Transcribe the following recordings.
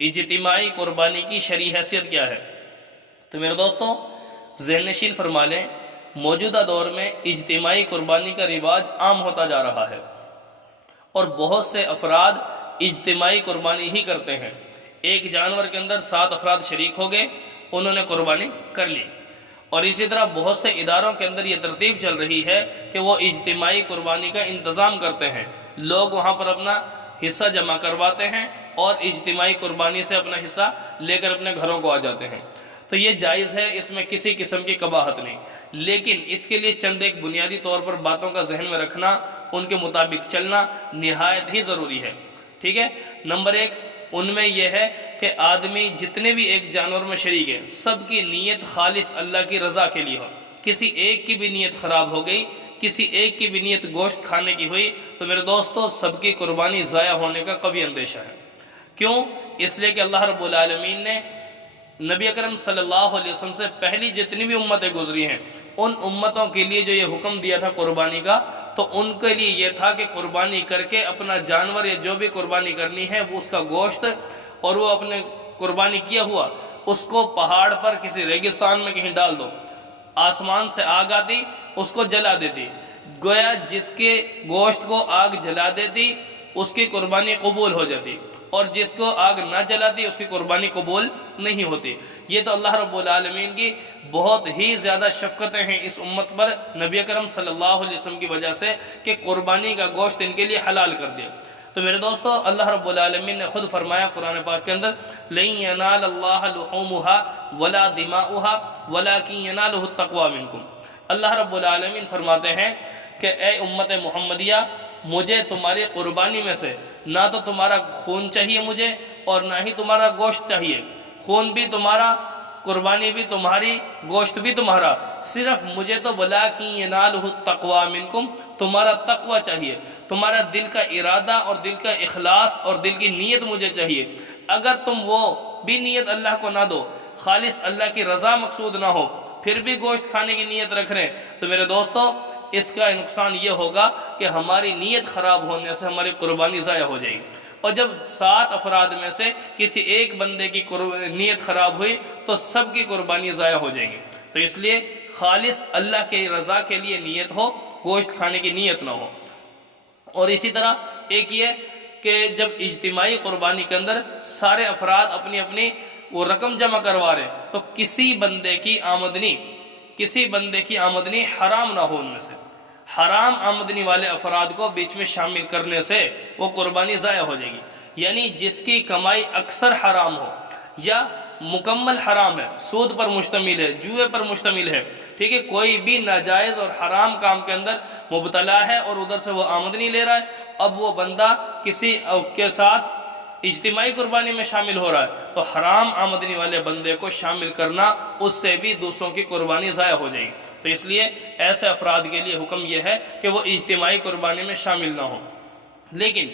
اجتماعی قربانی کی شرعی حیثیت کیا ہے؟ تو میرے دوستوں ذہن نشین فرما لیں، موجودہ دور میں اجتماعی قربانی کا رواج عام ہوتا جا رہا ہے اور بہت سے افراد اجتماعی قربانی ہی کرتے ہیں۔ ایک جانور کے اندر 7 افراد شریک ہو گئے، انہوں نے قربانی کر لی، اور اسی طرح بہت سے اداروں کے اندر یہ ترتیب چل رہی ہے کہ وہ اجتماعی قربانی کا انتظام کرتے ہیں۔ لوگ وہاں پر اپنا حصہ جمع کرواتے ہیں اور اجتماعی قربانی سے اپنا حصہ لے کر اپنے گھروں کو آ جاتے ہیں۔ تو یہ جائز ہے، اس میں کسی قسم کی قباحت نہیں، لیکن اس کے لیے چند ایک بنیادی طور پر باتوں کا ذہن میں رکھنا، ان کے مطابق چلنا نہایت ہی ضروری ہے۔ ٹھیک ہے، نمبر 1 ان میں یہ ہے کہ آدمی جتنے بھی ایک جانور میں شریک ہیں، سب کی نیت خالص اللہ کی رضا کے لیے ہو۔ کسی ایک کی بھی نیت خراب ہو گئی، کسی ایک کی بھی نیت گوشت کھانے کی ہوئی، تو میرے دوستو سب کی قربانی ضائع ہونے کا قوی اندیشہ ہے۔ کیوں؟ اس لیے کہ اللہ رب العالمین نے نبی اکرم صلی اللہ علیہ وسلم سے پہلی جتنی بھی امتیں گزری ہیں، ان امتوں کے لیے جو یہ حکم دیا تھا قربانی کا، تو ان کے لیے یہ تھا کہ قربانی کر کے اپنا جانور یا جو بھی قربانی کرنی ہے وہ اس کا گوشت اور وہ اپنے قربانی کیا ہوا اس کو پہاڑ پر کسی ریگستان میں کہیں ڈال دو، آسمان سے آگ آتی اس کو جلا دیتی، گویا جس کے گوشت کو آگ جلا دیتی اس کی قربانی قبول ہو جاتی، اور جس کو آگ نہ جلاتی اس کی قربانی قبول نہیں ہوتی۔ یہ تو اللہ رب العالمین کی بہت ہی زیادہ شفقتیں ہیں اس امت پر نبی اکرم صلی اللہ علیہ وسلم کی وجہ سے کہ قربانی کا گوشت ان کے لیے حلال کر دیا۔ تو میرے دوستو اللہ رب العالمین نے خود فرمایا قرآن پاک کے اندر لَن يَنَالَ اللَّهَ لُحُومُهَا وَلَا دِمَاؤُهَا وَلَكِن يَنَالُهُ التَّقْوَى مِنكُمْ۔ اللہ رب العالمین فرماتے ہیں کہ اے امت محمدیہ، مجھے تمہاری قربانی میں سے نہ تو تمہارا خون چاہیے مجھے اور نہ ہی تمہارا گوشت چاہیے، خون بھی تمہارا، قربانی بھی تمہاری، گوشت بھی تمہارا، صرف مجھے تو وَلَكِن يَنَالُهُ التَّقْوَى مِنكُمْ، تمہارا تقوی چاہیے، تمہارا دل کا ارادہ اور دل کا اخلاص اور دل کی نیت مجھے چاہیے۔ اگر تم وہ بھی نیت اللہ کو نہ دو، خالص اللہ کی رضا مقصود نہ ہو، پھر بھی گوشت کھانے کی نیت رکھ رہے ہیں، تو میرے دوستو اس کا نقصان یہ ہوگا کہ ہماری نیت خراب ہونے سے ہماری قربانی ضائع ہو جائے گی، اور جب 7 افراد میں سے کسی ایک بندے کی نیت خراب ہوئی تو سب کی قربانی ضائع ہو جائے گی۔ تو اس لیے خالص اللہ کی رضا کے لیے نیت ہو، گوشت کھانے کی نیت نہ ہو۔ اور اسی طرح ایک یہ کہ جب اجتماعی قربانی کے اندر سارے افراد اپنی اپنی وہ رقم جمع کروا رہے ہیں، تو کسی بندے کی آمدنی حرام نہ ہو، ان میں سے حرام آمدنی والے افراد کو بیچ میں شامل کرنے سے وہ قربانی ضائع ہو جائے گی۔ یعنی جس کی کمائی اکثر حرام ہو یا مکمل حرام ہے، سود پر مشتمل ہے، جوئے پر مشتمل ہے، ٹھیک ہے، کوئی بھی ناجائز اور حرام کام کے اندر مبتلا ہے اور ادھر سے وہ آمدنی لے رہا ہے، اب وہ بندہ کسی کے ساتھ اجتماعی قربانی میں شامل ہو رہا ہے، تو حرام آمدنی والے بندے کو شامل کرنا، اس سے بھی دوسروں کی قربانی ضائع ہو جائے گی۔ تو اس لیے ایسے افراد کے لیے حکم یہ ہے کہ وہ اجتماعی قربانی میں شامل نہ ہوں۔ لیکن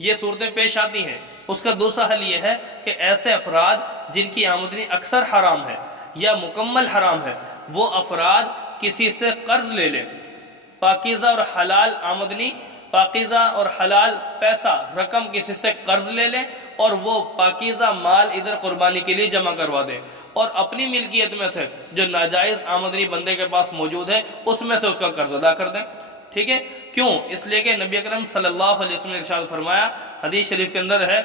یہ صورتیں پیش آتی ہیں، اس کا دوسرا حل یہ ہے کہ ایسے افراد جن کی آمدنی اکثر حرام ہے یا مکمل حرام ہے، وہ افراد کسی سے قرض لے لیں، پاکیزہ اور حلال آمدنی، پاکیزہ اور حلال پیسہ رقم کسی سے قرض لے لیں اور وہ پاکیزہ مال ادھر قربانی کے لیے جمع کروا دیں، اور اپنی ملکیت میں سے جو ناجائز آمدنی بندے کے پاس موجود ہے اس میں سے اس کا قرض ادا کر دیں۔ ٹھیک ہے، کیوں؟ اس لیے کہ نبی اکرم صلی اللہ علیہ وسلم نے ارشاد فرمایا، حدیث شریف کے اندر ہے،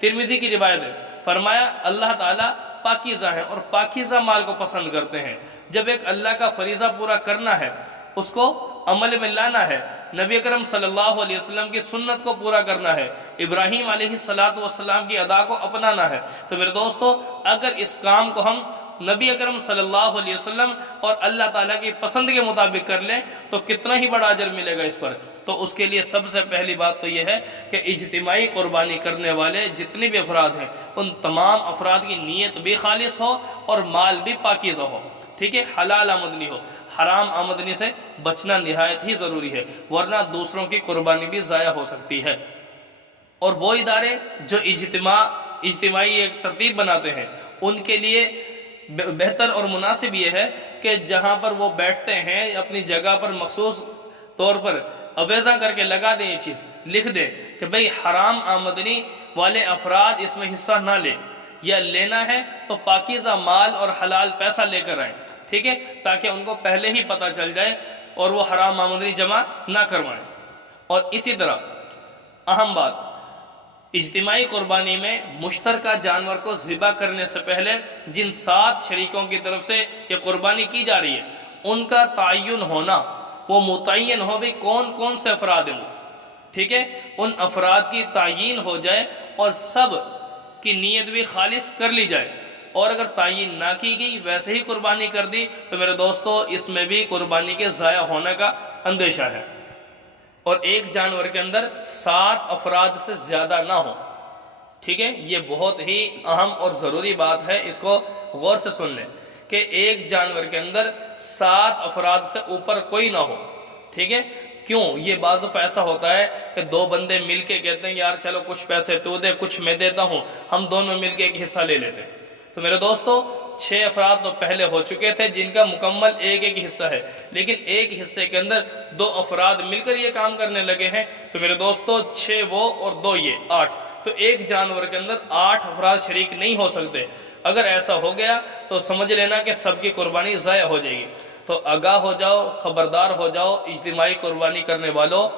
ترمذی کی روایت ہے، فرمایا اللہ تعالیٰ پاکیزہ ہیں اور پاکیزہ مال کو پسند کرتے ہیں۔ جب ایک اللہ کا فریضہ پورا کرنا ہے، اس کو عمل میں لانا ہے، نبی اکرم صلی اللہ علیہ وسلم کی سنت کو پورا کرنا ہے، ابراہیم علیہ السلام کی ادا کو اپنانا ہے، تو میرے دوستو اگر اس کام کو ہم نبی اکرم صلی اللہ علیہ وسلم اور اللہ تعالیٰ کی پسند کے مطابق کر لیں تو کتنا ہی بڑا اجر ملے گا اس پر۔ تو اس کے لیے سب سے پہلی بات تو یہ ہے کہ اجتماعی قربانی کرنے والے جتنے بھی افراد ہیں ان تمام افراد کی نیت بھی خالص ہو اور مال بھی پاکیزہ ہو، ٹھیک ہے، حلال آمدنی ہو، حرام آمدنی سے بچنا نہایت ہی ضروری ہے، ورنہ دوسروں کی قربانی بھی ضائع ہو سکتی ہے۔ اور وہ ادارے جو اجتماعی ایک ترتیب بناتے ہیں، ان کے لیے بہتر اور مناسب یہ ہے کہ جہاں پر وہ بیٹھتے ہیں اپنی جگہ پر مخصوص طور پر اویزہ کر کے لگا دیں، یہ چیز لکھ دیں کہ بھئی حرام آمدنی والے افراد اس میں حصہ نہ لیں، یا لینا ہے تو پاکیزہ مال اور حلال پیسہ لے کر آئیں، ٹھیک ہے، تاکہ ان کو پہلے ہی پتہ چل جائے اور وہ حرام آمدنی جمع نہ کروائیں۔ اور اسی طرح اہم بات، اجتماعی قربانی میں مشترکہ جانور کو ذبح کرنے سے پہلے جن 7 شریکوں کی طرف سے یہ قربانی کی جا رہی ہے ان کا تعین ہونا، وہ متعین ہو بھی کون کون سے افراد ہیں وہ، ٹھیک ہے، ان افراد کی تعین ہو جائے اور سب کی نیت بھی خالص کر لی جائے۔ اور اگر تعین نہ کی گئی ویسے ہی قربانی کر دی تو میرے دوستو اس میں بھی قربانی کے ضائع ہونے کا اندیشہ ہے۔ اور ایک جانور کے اندر 7 افراد سے زیادہ نہ ہو، ٹھیک ہے، یہ بہت ہی اہم اور ضروری بات ہے، اس کو غور سے سن لیں کہ ایک جانور کے اندر 7 افراد سے اوپر کوئی نہ ہو، ٹھیک ہے۔ کیوں؟ یہ بعض دفعہ ایسا ہوتا ہے کہ 2 بندے مل کے کہتے ہیں یار چلو کچھ پیسے تو دے کچھ میں دیتا ہوں، ہم دونوں مل کے ایک حصہ لے لیتے ہیں۔ تو میرے دوستو 6 افراد تو پہلے ہو چکے تھے جن کا مکمل ایک ایک حصہ ہے، لیکن ایک حصے کے اندر 2 افراد مل کر یہ کام کرنے لگے ہیں، تو میرے دوستو 6 وہ اور 2 یہ 8، تو ایک جانور کے اندر 8 افراد شریک نہیں ہو سکتے۔ اگر ایسا ہو گیا تو سمجھ لینا کہ سب کی قربانی ضائع ہو جائے گی۔ تو آگاہ ہو جاؤ، خبردار ہو جاؤ اجتماعی قربانی کرنے والوں،